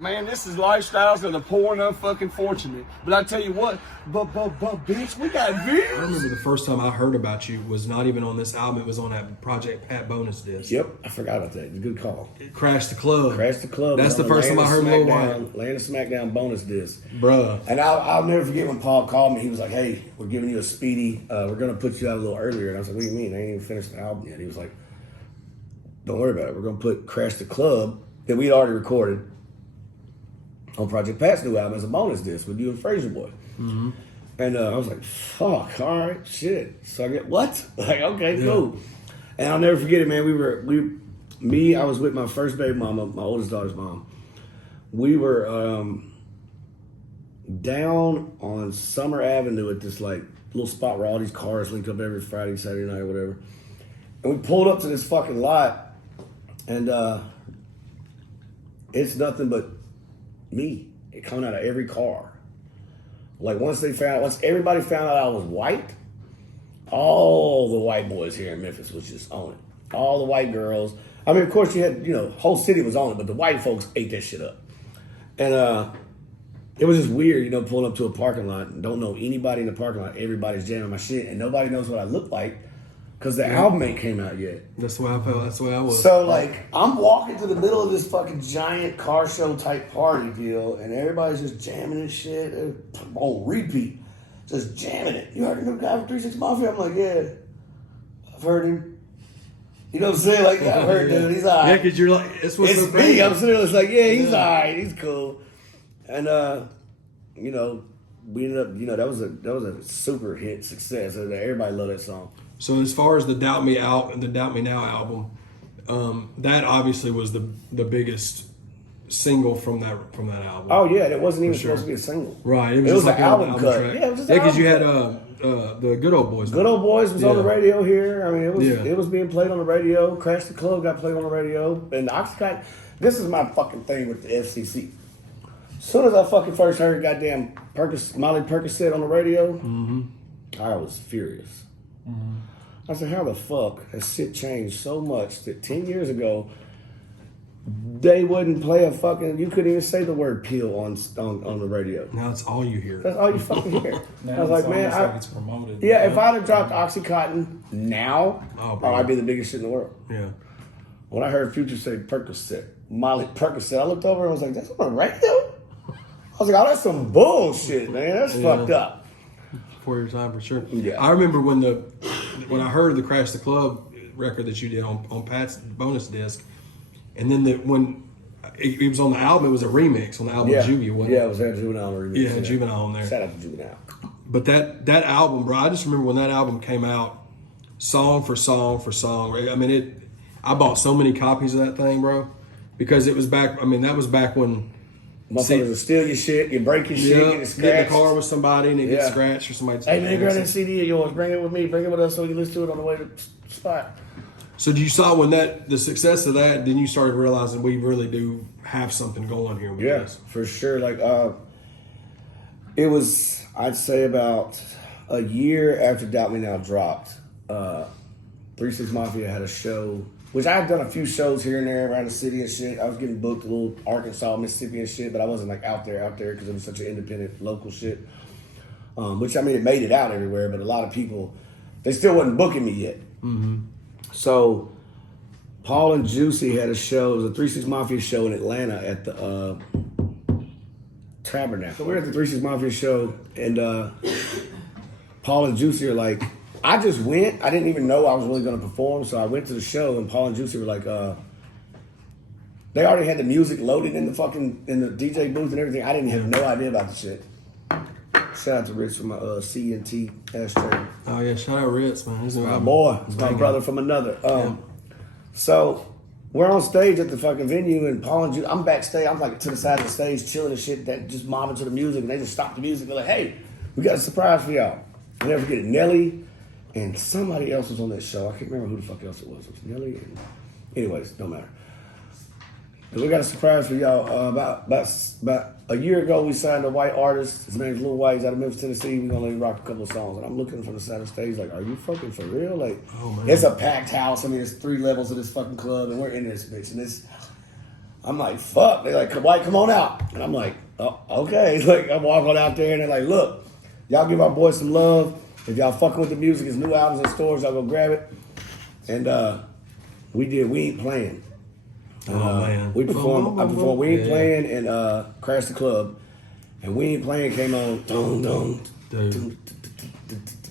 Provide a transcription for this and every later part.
Man, this is lifestyles of the poor and unfucking fortunate. But I tell you what, but bitch, we got views. I remember the first time I heard about you was not even on this album. It was on that Project Pat bonus disc. Yep, I forgot about that. Good call. Crash the Club. Crash the Club. That's the first time I heard Lil Wyte. Land of Smackdown bonus disc. Bruh. And I'll never forget when Paul called me. He was like, hey, we're giving you a speedy. We're going to put you out a little earlier. And I was like, what do you mean? I ain't even finished the album yet. He was like, don't worry about it. We're going to put Crash the Club that we'd already recorded on Project Pat's new album as a bonus disc with you and Fraser Boy. Mm-hmm. And I was like, fuck, all right, shit. So I get, what? Like, okay, cool. And I'll never forget it, man. I was with my first baby mama, my oldest daughter's mom. We were down on Summer Avenue at this like little spot where all these cars linked up every Friday, Saturday night or whatever. And we pulled up to this fucking lot and it's nothing but me. It coming out of every car. Like once everybody found out I was white, all the white boys here in Memphis was just on it. All the white girls. I mean, of course you had, whole city was on it, but the white folks ate that shit up. And it was just weird, pulling up to a parking lot and don't know anybody in the parking lot. Everybody's jamming my shit and nobody knows what I look like because the album ain't came out yet. That's the way I felt. That's the way I was. So, I'm walking to the middle of this fucking giant car show type party deal, and everybody's just jamming this shit on repeat. Just jamming it. You heard the new guy from 3 6 Mafia? I'm like, yeah, I've heard him. You know what I'm saying? Like, yeah, I've heard dude. He's all right. Yeah, because you're like, it's me. I'm sitting there, it's like, yeah, he's all right. He's cool. And, we ended up, that was a super hit success. Everybody loved that song. So as far as the Doubt Me Now album, that obviously was the biggest single from that album. Oh yeah, it wasn't even supposed to be a single. Right, it was like an album cut. Track. Yeah, it was just because you had cut. The Good Old Boys. Good Old Boys was on the radio here. I mean, it was being played on the radio. Crash the Club got played on the radio. And Oxycontin. This is my fucking thing with the FCC. As soon as I fucking first heard goddamn Molly Percocet on the radio, I was furious. Mm-hmm. I said, how the fuck has shit changed so much that 10 years ago, they wouldn't play a fucking, you couldn't even say the word pill on the radio. Now it's all you hear. That's all you fucking hear. Now I was like, man, like it's promoted. Yeah, if I'd have dropped Oxycontin now, I'd be the biggest shit in the world. Yeah. When I heard Future say Percocet, Molly Percocet, I looked over and was like, that's on the radio? I was like, oh, that's some bullshit, man. That's fucked up. Before your time, for sure. Yeah. I remember when I heard the Crash the Club record that you did on Pat's bonus disc, and then when it was on the album, it was a remix on the album Juvie, wasn't it? Yeah, it was that Juvenile remix. Yeah, Juvenile on there. Shout out to Juvenile. But that album, bro, I just remember when that album came out, song for song for song. I mean, I bought so many copies of that thing, bro, because it was back. I mean, that was back when. Motherfuckers will steal your shit, you break your shit, get it scratched. Get in the car with somebody and it gets scratched or somebody. Hey man, grab that CD of yours, bring it with me, bring it with us so we can listen to it on the way to the spot. So you saw when the success of that, then you started realizing we really do have something going here. Yeah, for sure. Like it was, I'd say about a year after Doubt Me Now dropped, 3 6 Mafia had a show. Which I had done a few shows here and there around the city and shit. I was getting booked a little Arkansas, Mississippi and shit, but I wasn't like out there because it was such an independent local shit. Which I mean, it made it out everywhere, but a lot of people, they still wasn't booking me yet. Mm-hmm. So Paul and Juicy had a show. It was a 3 6 Mafia show in Atlanta at the Tabernacle. So we were at the 3 6 Mafia show, and Paul and Juicy are like, I just went. I didn't even know I was really going to perform, so I went to the show, and Paul and Juicy were like, they already had the music loaded in the DJ booth and everything. I didn't have no idea about the shit. Shout out to Rich for my C&T ashtray. Oh yeah, shout out Rich, man. He's my boy. He's my brother from another. So we're on stage at the fucking venue, and Paul and Juicy, I'm backstage. I'm like to the side of the stage, chilling and shit, that just mobbing to the music, and they just stop the music. They're like, hey, we got a surprise for y'all. I'll never forget it. Nelly. And somebody else was on that show. I can't remember who the fuck else it was. It was Nelly. And anyways, don't matter. But we got a surprise for y'all. About a year ago, we signed a white artist. His name's Lil Wyte. He's out of Memphis, Tennessee. We're gonna let him rock a couple of songs. And I'm looking from the side of the stage like, are you fucking for real? Like, it's a packed house. I mean, there's 3 levels of this fucking club, and we're in this bitch. And I'm like, fuck. They're like, White, come on out. And I'm like, oh, okay. Like, I'm walking out there and they're like, look, y'all give our boys some love. If y'all fucking with the music, his new albums in stores, y'all go grab it. And we did We Ain't Playing. Man. We performed, I performed We Ain't Playing and Crash the Club. And We Ain't Playing came on. Dun, dun, dun, dun,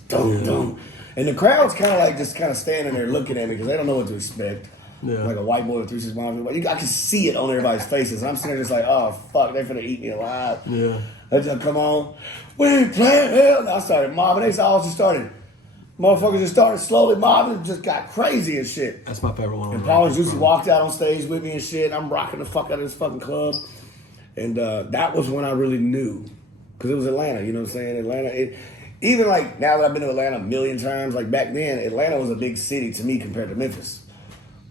dun, dun. And the crowd's kind of like just kind of standing there looking at me because they don't know what to expect. Yeah. Like a white boy with 3 6 miles. I can see it on everybody's faces. And I'm sitting there just like, oh, fuck, they're finna eat me alive. Yeah. They just come on. We ain't playing hell. And I started mobbing. They all just started. Motherfuckers just started slowly mobbing. Just got crazy and shit. That's my favorite one. And Paul and Juicy walked out on stage with me and shit. I'm rocking the fuck out of this fucking club. And that was when I really knew. Because it was Atlanta, you know what I'm saying? Atlanta, even like now that I've been to Atlanta a million times, like back then, Atlanta was a big city to me compared to Memphis.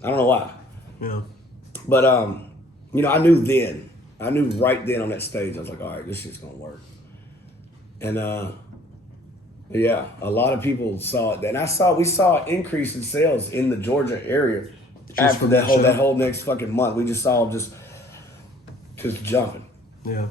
I don't know why. Yeah. But, you know, I knew then. I knew right then on that stage. I was like, all right, this shit's going to work. And, yeah, a lot of people saw it. And we saw an increase in sales in the Georgia area after that whole next fucking month. We just saw them just jumping. Yeah.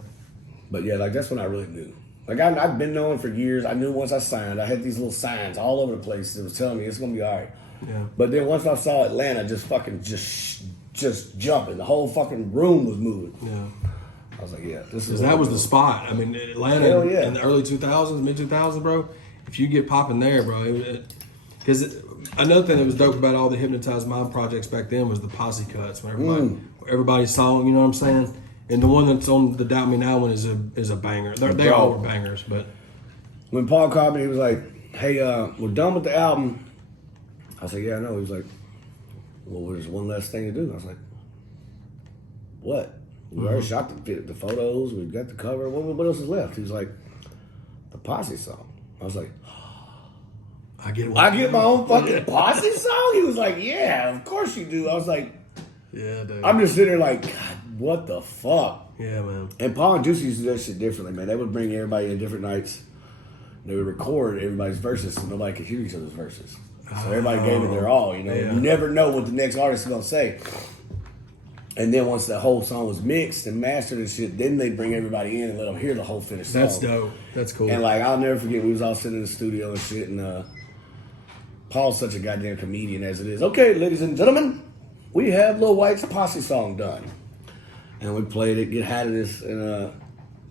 But yeah, like that's when I really knew. Like I've been knowing for years. I knew once I signed, I had these little signs all over the place that was telling me it's gonna be all right. Yeah. But then once I saw Atlanta just fucking just jumping, the whole fucking room was moving. Yeah. I was like, yeah, this is. Because that was the spot. I mean, Atlanta in the early 2000s, mid 2000s, bro. If you get popping there, bro, because another thing that was dope about all the Hypnotized Mind projects back then was the posse cuts. When everybody's song, you know what I'm saying? And the one that's on the Doubt Me Now one is a banger. They all were bangers, but when Paul called me, he was like, "Hey, we're done with the album." I was like, "Yeah, I know." He was like, "Well, there's one last thing to do." I was like, "What? We already shot the photos. We've got the cover. What else is left?" He was like, "The posse song." I was like, I get my own fucking posse song?" He was like, "Yeah, of course you do." I was like, "Yeah, dude." I'm just sitting there like, God, what the fuck? Yeah, man. And Paul and Juicy used to do that shit differently, man. They would bring everybody in different nights. They would record everybody's verses so nobody could hear each other's verses. So everybody gave it their all, you know. Yeah. You never know what the next artist is going to say. And then once the whole song was mixed and mastered and shit, then they'd bring everybody in and let them hear the whole finished song. That's dope. That's cool. And like, I'll never forget, we was all sitting in the studio and shit, and Paul's such a goddamn comedian as it is. Okay, ladies and gentlemen, we have Lil Wyte's Posse song done. And we played it, had this, and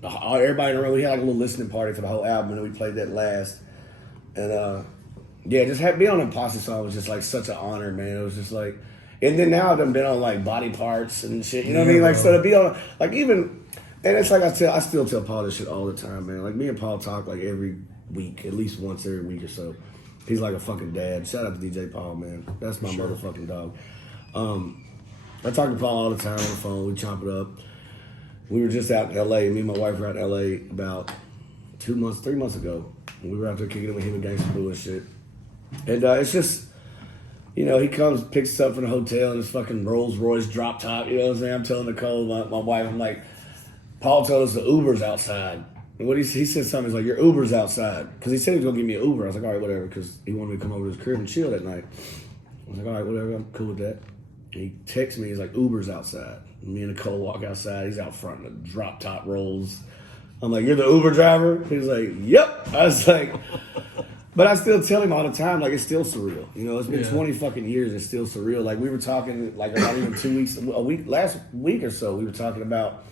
everybody in the room, we had like a little listening party for the whole album, and we played that last. And yeah, just being on a Posse song was just like such an honor, man. It was just like, and then now I've been on like Body Parts and shit, you know what I mean? Like, so to be on, like even, and it's like I still tell Paul this shit all the time, man. Like me and Paul talk like every week, at least once every week or so. He's like a fucking dad. Shout out to DJ Paul, man. That's my motherfucking dog. I talk to Paul all the time on the phone. We chop it up. We were just out in L.A. Me and my wife were out in L.A. about 3 months ago. And we were out there kicking it with him and Gangsta Boo and shit. And it's just, you know, he comes, picks us up from the hotel in his fucking Rolls Royce drop top. You know what I'm saying? I'm telling Nicole, my wife, I'm like, Paul told us the Uber's outside. And what he said something, he's like, your Uber's outside. Because he said he was going to give me an Uber. I was like, all right, whatever. Because he wanted me to come over to his crib and chill that night. I was like, all right, whatever. I'm cool with that. He texts me, he's like, Uber's outside. Me and Nicole walk outside, he's out front in the drop top rolls. I'm like, you're the Uber driver? He's like, yep. I was like, but I still tell him all the time, like, it's still surreal. You know, it's been 20 fucking years, it's still surreal. Like, we were talking, like, about even 2 weeks, last week or so, we were talking about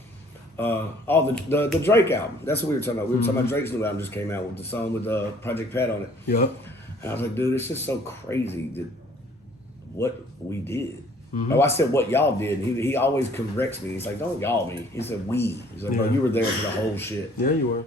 all the Drake album. That's what we were talking about. We were talking about Drake's new album just came out with the song with Project Pat on it. Yep. And I was like, dude, it's just so crazy that what we did. Oh, I said what y'all did. And he always corrects me. He's like, don't y'all me. He said we. He's like, bro, you were there for the whole shit. Yeah, you were.